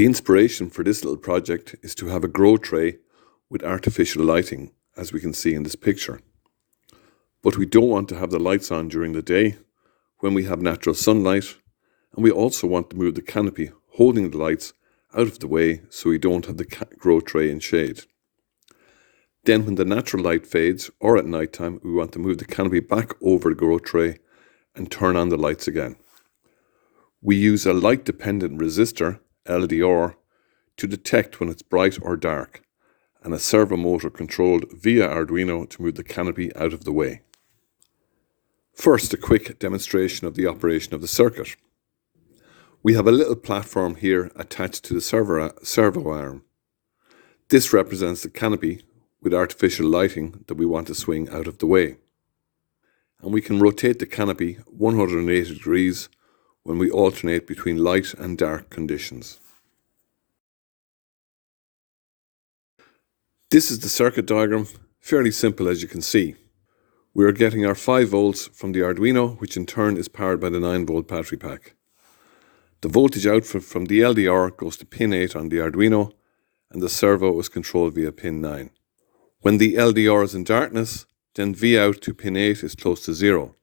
The inspiration for this little project is to have a grow tray with artificial lighting, as we can see in this picture. But we don't want to have the lights on during the day when we have natural sunlight, and we also want to move the canopy holding the lights out of the way so we don't have the grow tray in shade. Then when the natural light fades or at night time, we want to move the canopy back over the grow tray and turn on the lights again. We use a light dependent resistor, LDR, to detect when it's bright or dark, and a servo motor controlled via Arduino to move the canopy out of the way. First, a quick demonstration of the operation of the circuit. We have a little platform here attached to the servo arm. This represents the canopy with artificial lighting that we want to swing out of the way. And we can rotate the canopy 180 degrees when we alternate between light and dark conditions. This is the circuit diagram, fairly simple as you can see. We are getting our 5 volts from the Arduino, which in turn is powered by the 9-volt battery pack. The voltage output from the LDR goes to pin 8 on the Arduino, and the servo is controlled via pin 9. When the LDR is in darkness, then V out to pin 8 is close to 0.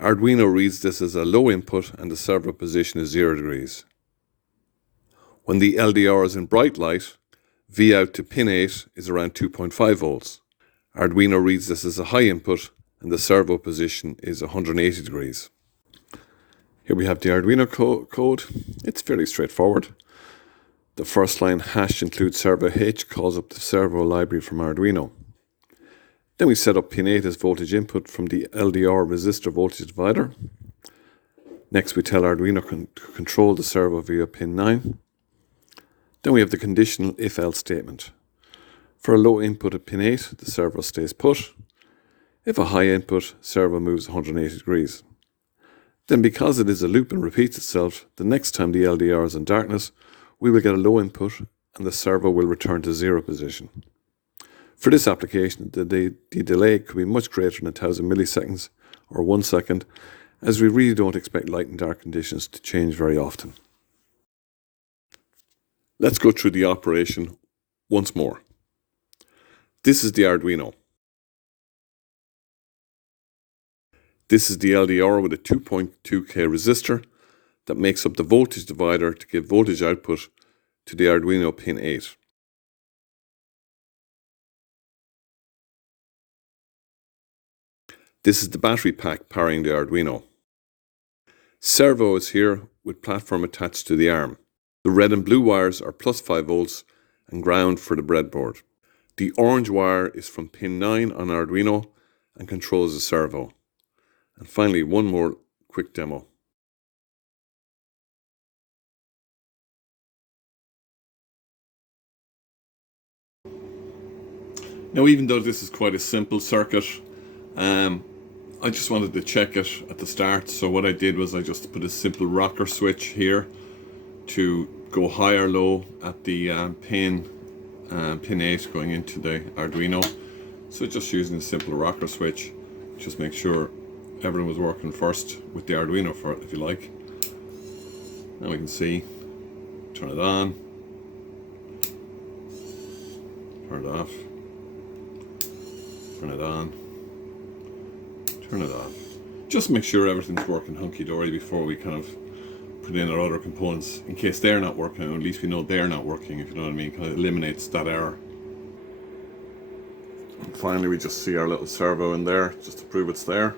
Arduino reads this as a low input and the servo position is 0 degrees. When the LDR is in bright light, V out to pin 8 is around 2.5 volts. Arduino reads this as a high input and the servo position is 180 degrees. Here we have the Arduino code. It's fairly straightforward. The first line hash includes servo H, calls up the servo library from Arduino. Then we set up pin 8 as voltage input from the LDR resistor voltage divider. Next we tell Arduino to control the servo via pin 9. Then we have the conditional if-else statement. For a low input at pin 8, the servo stays put. If a high input, servo moves 180 degrees. Then because it is a loop and repeats itself, the next time the LDR is in darkness, we will get a low input and the servo will return to 0 position. For this application, the delay could be much greater than 1000 milliseconds or 1 second, as we really don't expect light and dark conditions to change very often. Let's go through the operation once more. This is the Arduino. This is the LDR with a 2.2K resistor that makes up the voltage divider to give voltage output to the Arduino pin 8. This is the battery pack powering the Arduino. Servo is here with platform attached to the arm. The red and blue wires are plus 5 volts and ground for the breadboard. The orange wire is from pin 9 on Arduino and controls the servo. And finally, one more quick demo. Now, even though this is quite a simple circuit, I just wanted to check it at the start. So what I did was I just put a simple rocker switch here to go high or low at the pin 8 going into the Arduino. So just using a simple rocker switch, just make sure everything was working first with the Arduino for it, if you like. Now we can see, turn it on, turn it off, turn it on, turn it off. Just make sure everything's working hunky-dory before we kind of put in our other components, in case they're not working, or at least we know they're not working, if you know what I mean. Kind of eliminates that error. And finally we just see our little servo in there, just to prove it's there.